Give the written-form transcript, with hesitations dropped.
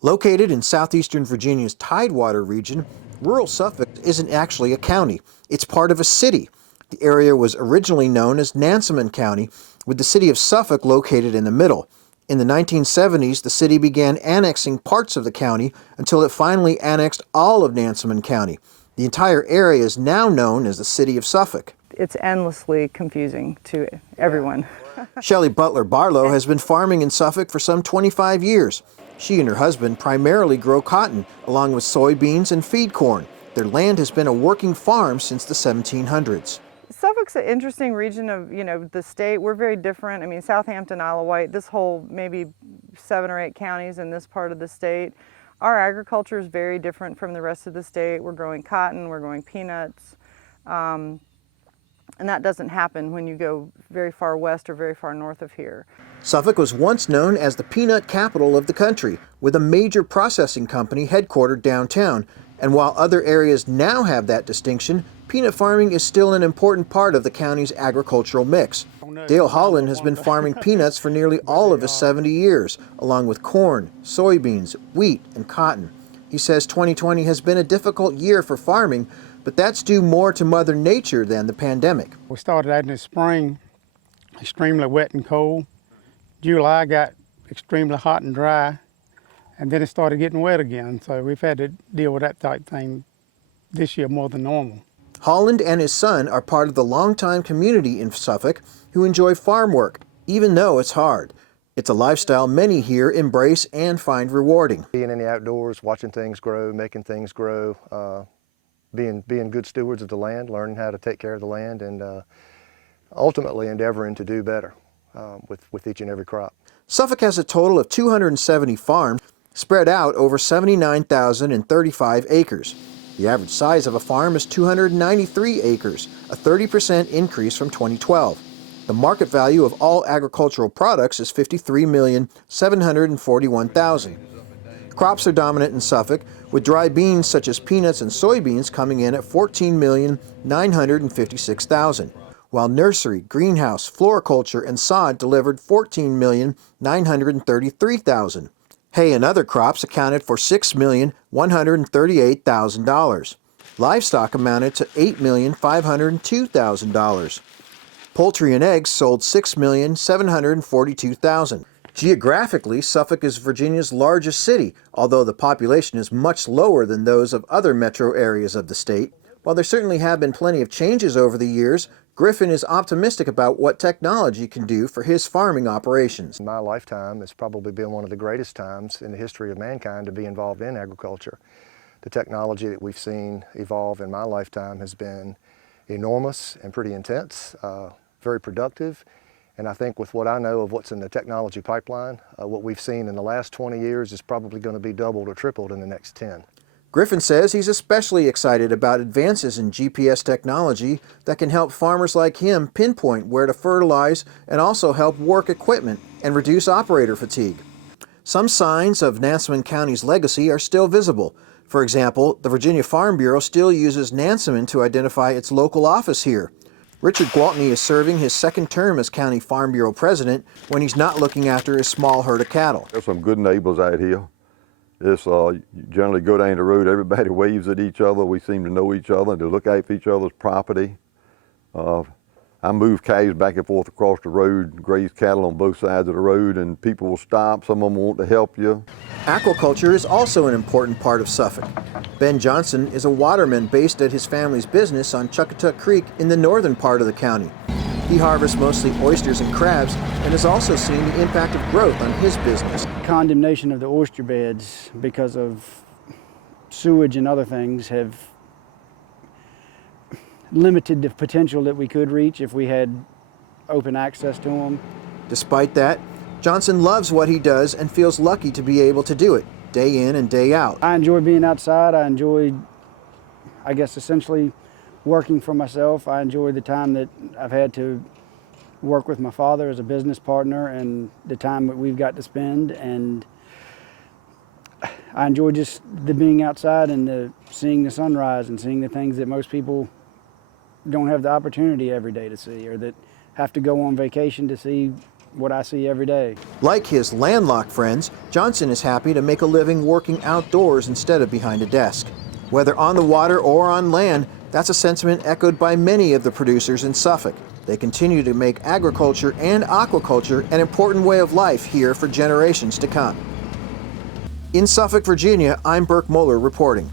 Located in southeastern Virginia's Tidewater region, rural Suffolk isn't actually a county. It's part of a city. The area was originally known as Nansemond County, with the city of Suffolk located in the middle. In the 1970s, the city began annexing parts of the county until it finally annexed all of Nansemond County. The entire area is now known as the city of Suffolk. It's endlessly confusing to everyone. Shelley Butler Barlow has been farming in Suffolk for some 25 years. She and her husband primarily grow cotton, along with soybeans and feed corn. Their land has been a working farm since the 1700s. Suffolk's an interesting region of, the state. We're very different. I mean, Southampton, Isle of Wight, this whole maybe 7 or 8 counties in this part of the state. Our agriculture is very different from the rest of the state. We're growing cotton, we're growing peanuts, and that doesn't happen when you go very far west or very far north of here. Suffolk was once known as the peanut capital of the country, with a major processing company headquartered downtown. And while other areas now have that distinction, peanut farming is still an important part of the county's agricultural mix. Dale Holland has been farming peanuts for nearly all of his 70 years, along with corn, soybeans, wheat, and cotton. He says 2020 has been a difficult year for farming, but that's due more to Mother Nature than the pandemic. We started out in the spring, extremely wet and cold. July got extremely hot and dry, and then it started getting wet again. So we've had to deal with that type thing this year more than normal. Holland and his son are part of the longtime community in Suffolk who enjoy farm work, even though it's hard. It's a lifestyle many here embrace and find rewarding. Being in the outdoors, watching things grow, making things grow, being good stewards of the land, learning how to take care of the land, and ultimately endeavoring to do better with each and every crop. Suffolk has a total of 270 farms spread out over 79,035 acres. The average size of a farm is 293 acres, a 30% increase from 2012. The market value of all agricultural products is $53,741,000. Crops are dominant in Suffolk, with dry beans such as peanuts and soybeans coming in at $14,956,000, while nursery, greenhouse, floriculture, and sod delivered $14,933,000. Hay and other crops accounted for $6,138,000. Livestock amounted to $8,502,000. Poultry and eggs sold $6,742,000. Geographically, Suffolk is Virginia's largest city, although the population is much lower than those of other metro areas of the state. While there certainly have been plenty of changes over the years, Griffin is optimistic about what technology can do for his farming operations. My lifetime has probably been one of the greatest times in the history of mankind to be involved in agriculture. The technology that we've seen evolve in my lifetime has been enormous and pretty intense, very productive. And I think with what I know of what's in the technology pipeline, what we've seen in the last 20 years is probably going to be doubled or tripled in the next 10. Griffin says he's especially excited about advances in GPS technology that can help farmers like him pinpoint where to fertilize and also help work equipment and reduce operator fatigue. Some signs of Nansemond County's legacy are still visible. For example, the Virginia Farm Bureau still uses Nansemond to identify its local office here. Richard Gwaltney is serving his second term as County Farm Bureau president when he's not looking after his small herd of cattle. There's some good neighbors out here. It's you generally go down the road, everybody waves at each other. We seem to know each other and to look after each other's property. I move calves back and forth across the road, graze cattle on both sides of the road, and people will stop. Some of them want to help you. Aquaculture is also an important part of Suffolk. Ben Johnson is a waterman based at his family's business on Chuckatuck Creek in the northern part of the county. He harvests mostly oysters and crabs and has also seen the impact of growth on his business. Condemnation of the oyster beds because of sewage and other things have limited the potential that we could reach if we had open access to them. Despite that, Johnson loves what he does and feels lucky to be able to do it day in and day out. I enjoy being outside. I enjoy, I guess, essentially working for myself. I enjoy the time that I've had to work with my father as a business partner and the time that we've got to spend, and I enjoy just the being outside and seeing the sunrise and seeing the things that most people don't have the opportunity every day to see, or that have to go on vacation to see, what I see every day. Like his landlocked friends, Johnson is happy to make a living working outdoors instead of behind a desk. Whether on the water or on land, that's a sentiment echoed by many of the producers in Suffolk. They continue to make agriculture and aquaculture an important way of life here for generations to come. In Suffolk, Virginia, I'm Burke Moeller reporting.